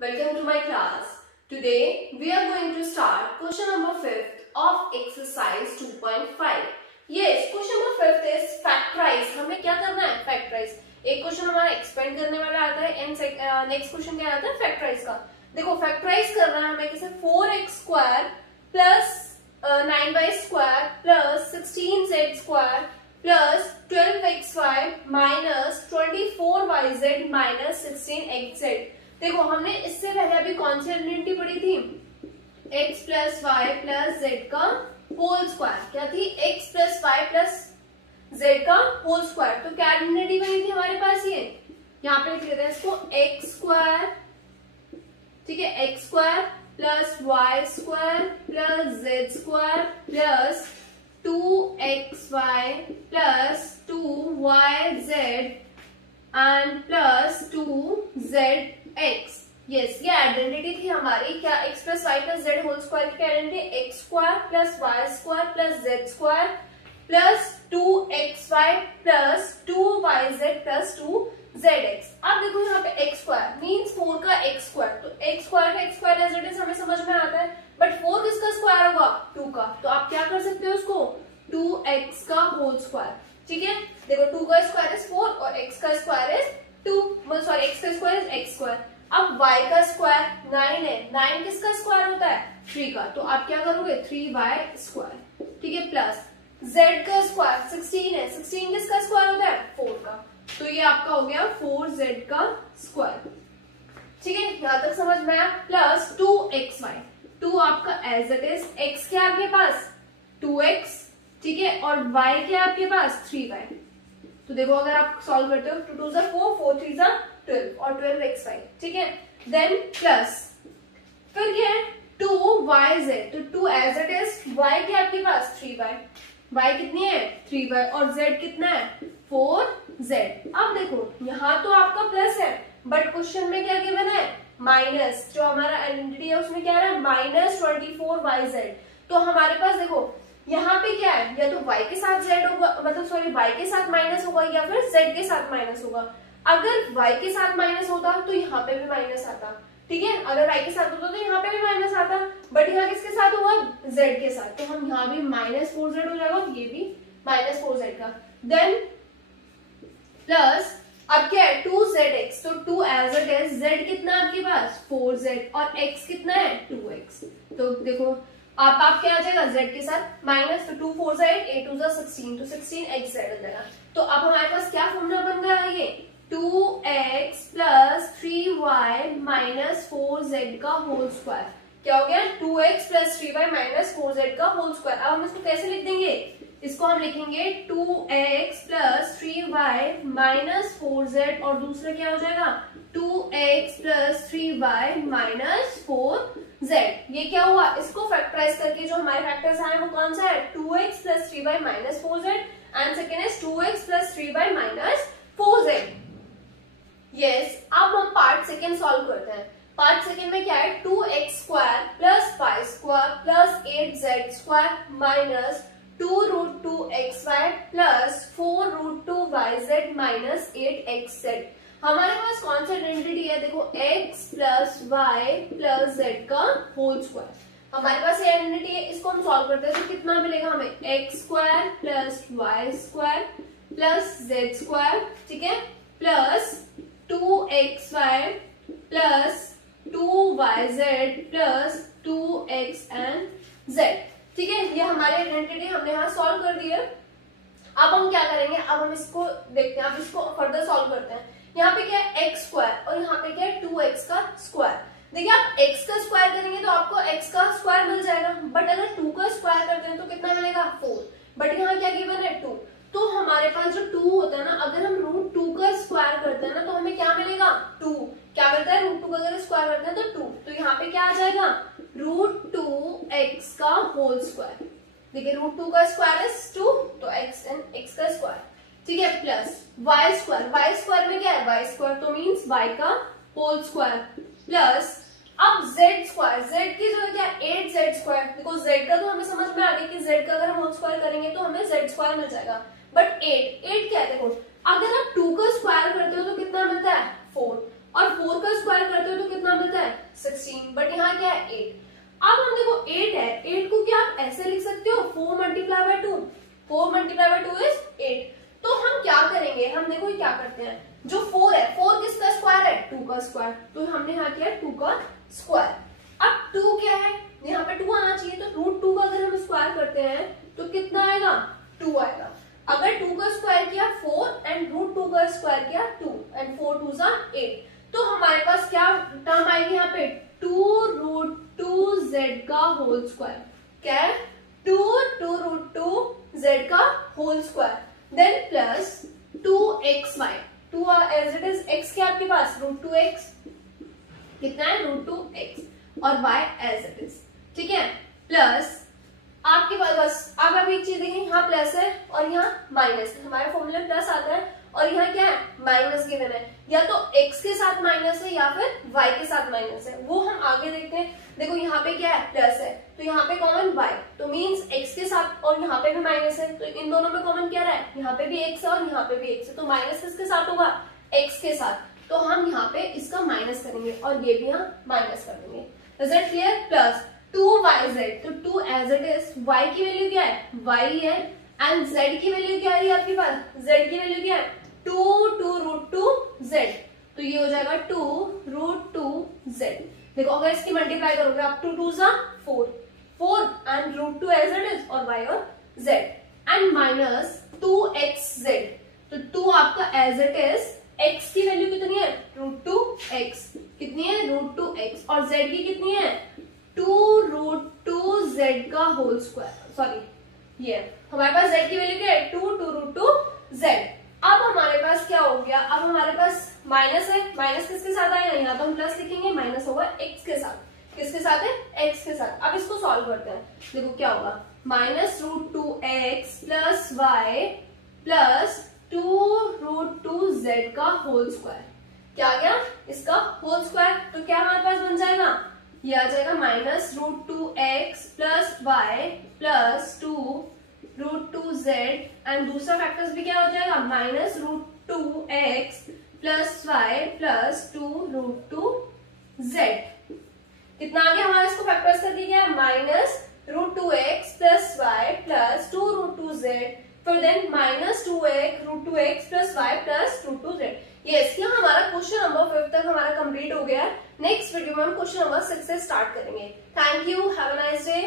welcome to my class. Today we are going to start question number 5th of exercise 2.5. Yes, question number 5th is factorize. हमें क्या करना है? Factorize. एक question हमारा expand करने वाला आता है एंड नेक्स्ट क्वेश्चन क्या आता है? फैक्टराइज का. देखो फैक्टराइज करना है हमें किसे 4x square plus 9y square plus 16z square plus 12xy minus 24yz minus 16xz. देखो हमने इससे पहले अभी कौन सी आइडेंटिटी पढ़ी थी? x plus y plus z का होल स्क्वायर. क्या थी? x plus y plus z का होल स्क्वायर. तो क्या आइडेंटिटी बनी थी हमारे पास? ये यहाँ पे लिख लेते हैं इसको x स्क्वायर. ठीक है, x square plus y square plus z square plus 2xy plus 2yz and plus 2zx. Yes, ये आइडेंटिटी थी हमारी. क्या x plus y plus z whole square की identity? x square plus y square plus z square plus 2xy plus 2yz plus 2zx. अब देखो यहाँ पे x square means 4 का x स्क्वायर. तो x स्क्वायर का x square as it is हमें समझ में आता है, बट 4 किसका स्क्वायर होगा? 2 का. तो आप क्या कर सकते हो उसको? 2x का होल स्क्वायर. ठीक है, देखो 2 का स्क्वायर इज 4 और x का स्क्वायर इज 2. सॉरी, x का स्क्वायर इज x स्क्वायर. अब y का स्क्वायर 9 है. 9 किसका स्क्वायर होता है? 3 का. तो आप क्या करोगे? 3y square. ठीक है, प्लस z का स्क्वायर 16 है. 16 किसका स्क्वायर होता है? 4 का. तो ये आपका हो गया 4z का स्क्वायर. ठीक है, यहां तक समझ में आया. Plus 2xy. 2 आपका एज इट इज. x क्या आपके पास? 2x. ठीक है, और y क्या आपके पास? 3y. तो देखो अगर आप सॉल्व करते हो 2 2 जा 4 4 3 जा 12 और 12xy. ठीक है, देन प्लस फिर क्या है? 2yz. तो 2 एज इट इज. y क्या आपके पास? 3y. y कितनी है? 3y. और z कितना है? 4z. अब देखो यहाँ तो आपका प्लस है, बट क्वेश्चन में क्या गिवन है? माइनस. जो हमारा आइडेंटिटी है उसमें क्या है? Minus 24yz. तो हमारे पास देखो यहाँ पे क्या है? या तो y के साथ z होगा, मतलब सॉरी y के साथ माइनस होगा या फिर z के साथ माइनस होगा. अगर y के साथ माइनस होता तो यहाँ पे भी माइनस आता. ठीक है, अगर y के साथ होता तो यहाँ पे भी माइनस आता, बट यहाँ किसके साथ हुआ? z के साथ. तो हम यहाँ भी माइनस 4z हो जाएगा, ये भी माइनस 4z का. देन प्लस अब क्या है? 2zx. तो 2 एज इट इज. z कितना आपके पास? 4z और x कितना है? 2x. तो देखो आप क्या आ जाएगा? z के साथ माइनस. तो 2 4 जा 8 8 2 जा 16. तो 16xz आ जाएगा. तो अब हमारे पास क्या फॉर्मूला बन गया? ये 2x plus 3y minus 4z का होल स्क्वायर. क्या हो गया? 2x plus 3y minus 4z का होल स्क्वायर. अब हम इसको कैसे लिख देंगे? इसको हम लिखेंगे 2x plus 3y minus 4z और दूसरा क्या हो जाएगा? 2x plus 3y minus 4z. ये क्या हुआ? इसको फैक्टराइज करके जो हमारे फैक्टर्स आए वो कौन सा है? 2x plus 3y minus 4z and second is 2x plus 3y minus 4z. Yes, अब हम पार्ट सेकेंड सॉल्व करते हैं. पार्ट सेकेंड में क्या है? 2x square plus y square plus 8z square minus 2 root 2xy plus 4 root 2yz minus 8xz. हमारे पास कौन सा आइडेंटिटी है? देखो x plus y plus z का होल स्क्वायर. हमारे पास ये आइडेंटिटी है. इसको हम सॉल्व करते हैं तो कितना मिलेगा हमें? x square plus y square plus z square. ठीक है, plus 2xy plus 2yz plus 2x and z. ठीक है, ये हमारी आइडेंटिटी हमने यहाँ सॉल्व कर दी है. अब हम क्या करेंगे? अब हम इसको देखते हैं. अब इसको फर्दर सॉल्व करते हैं. यहाँ पे क्या है? x स्क्वायर और यहाँ पे क्या है? 2x का स्क्वायर. देखिए आप x का स्क्वायर करेंगे तो आपको x का स्क्वायर मिल जाएगा, बट अगर 2 का स्क्वायर करते हैं तो कितना मिलेगा? 4. बट यहाँ क्या गिवन है? 2. तो हमारे पास जो 2 होता है ना, अगर हम रूट 2 का स्क्वायर करते हैं ना तो हमें क्या मिलेगा? 2. क्या मिलता है? रूट 2 का अगर स्क्वायर करते हैं तो 2. तो यहाँ पे क्या आ जाएगा? रूट 2x का होल स्क्वायर. देखिए रूट 2 का स्क्वायर इज 2, तो x एंड x का स्क्वायर. ठीक है, plus y square. y square में क्या है? y स्क्वायर तो मीन्स y का होल स्क्वायर प्लस अब z स्क्वायर. z की जो है क्या? 8z square. देखो z का तो हमें समझ में आ गया कि z का अगर हम होल स्क्वायर करेंगे तो हमें z स्क्वायर मिल जाएगा, बट 8 क्या है? देखो अगर आप 2 का स्क्वायर करते हो तो कितना मिलता है? 4. और 4 का स्क्वायर करते हो तो कितना मिलता है? ऐसे लिख सकते हो 4 multiply by 2, 4 multiply by 2 is 8। तो हम क्या करेंगे, हम देखो क्या करते हैं, जो 4 है, 4 किसका स्क्वायर है, 2 का स्क्वायर, तो हमने यहाँ किया 2 का स्क्वायर। अब 2 क्या है, यहाँ पे 2 आना चाहिए, तो रूट 2 का अगर हम स्क्वायर करते हैं तो कितना आएगा, 2 आएगा। अगर 2 का स्क्वायर किया 4 एंड रूट 2 का स्क्वायर किया 2 एंड 4 2 जा 8, तो हमारे पास क्या टर्म आएगी यहाँ पे, 2 रूट 2 जेड का होल स्क्वायर। क्या है, 2 रूट 2 जेड का whole square, then plus 2xy, 2 as it is x क्या आपके पास, रूट 2x, कितना है, रूट 2x, और y एज इट इज, ठीक है, प्लस आपके पास बस अब आप एक चीज देखें, यहाँ प्लस है और यहाँ माइनस है, हमारे फॉर्मूले में प्लस आता है और यहाँ क्या है, माइनस गिवन है, या तो x के साथ माइनस है या फिर y के साथ माइनस है, वो हम आगे देखते हैं। देखो यहाँ पे क्या है, प्लस है, तो यहाँ पे कॉमन y, तो मींस x के साथ, और यहाँ पे भी माइनस है, तो इन दोनों में कॉमन क्या रहा है, यहाँ पे भी x है और यहाँ पे भी x है, तो माइनस किसके साथ होगा, x के साथ, तो हम यहाँ पे इसका माइनस करेंगे और ये भी यहाँ माइनस कर देंगे। Is it clear, plus 2yz, तो 2 एज इट इज, y की वैल्यू क्या है, y है, एंड z की वैल्यू क्या है आपके पास, z की वैल्यू क्या है, 2 रूट 2 z, तो ये हो जाएगा 2 रूट 2 z। देखो अगर इसकी मल्टीप्लाई करोगे आप 2 2 जा 4, 4 and root 2 as it is, और y और z, एंड माइनस 2xz, तो 2 आपका एज इट इज, x की वैल्यू कितनी है, रूट 2x, कितनी है, रूट 2x, और z की कितनी है, 2 रूट 2 z का होल स्क्वायर, सॉरी ये हमारे पास z की वैल्यू क्या है, 2 रूट 2 z। अब हमारे पास क्या हो गया, अब हमारे पास माइनस है, माइनस किसके साथ आएगा, यहाँ तो हम प्लस लिखेंगे, माइनस होगा x के साथ, किसके साथ है, x के साथ। अब इसको सॉल्व करते हैं, देखो क्या होगा, minus root 2x plus y plus 2 root 2 z का होल स्क्वायर, क्या आ गया, इसका होल स्क्वायर, तो क्या हमारे पास बन जाएगा, ये आ जाएगा minus root 2x plus y plus 2 root 2 z, and दूसरा फैक्टर्स भी क्या हो जाएगा, minus root 2x plus y plus 2 root 2 z। कितना आ गया हमारा, इसको फैक्टर्स कर दिया, minus root 2x plus y plus 2 root 2 z, फिर then minus 2x root 2x plus y plus root 2 z। Yes, यहाँ हमारा क्वेश्चन नंबर 5 तक हमारा कंप्लीट हो गया। नेक्स्ट वीडियो में हम क्वेश्चन नंबर 6 से स्टार्ट करेंगे। Thank you, have a nice day.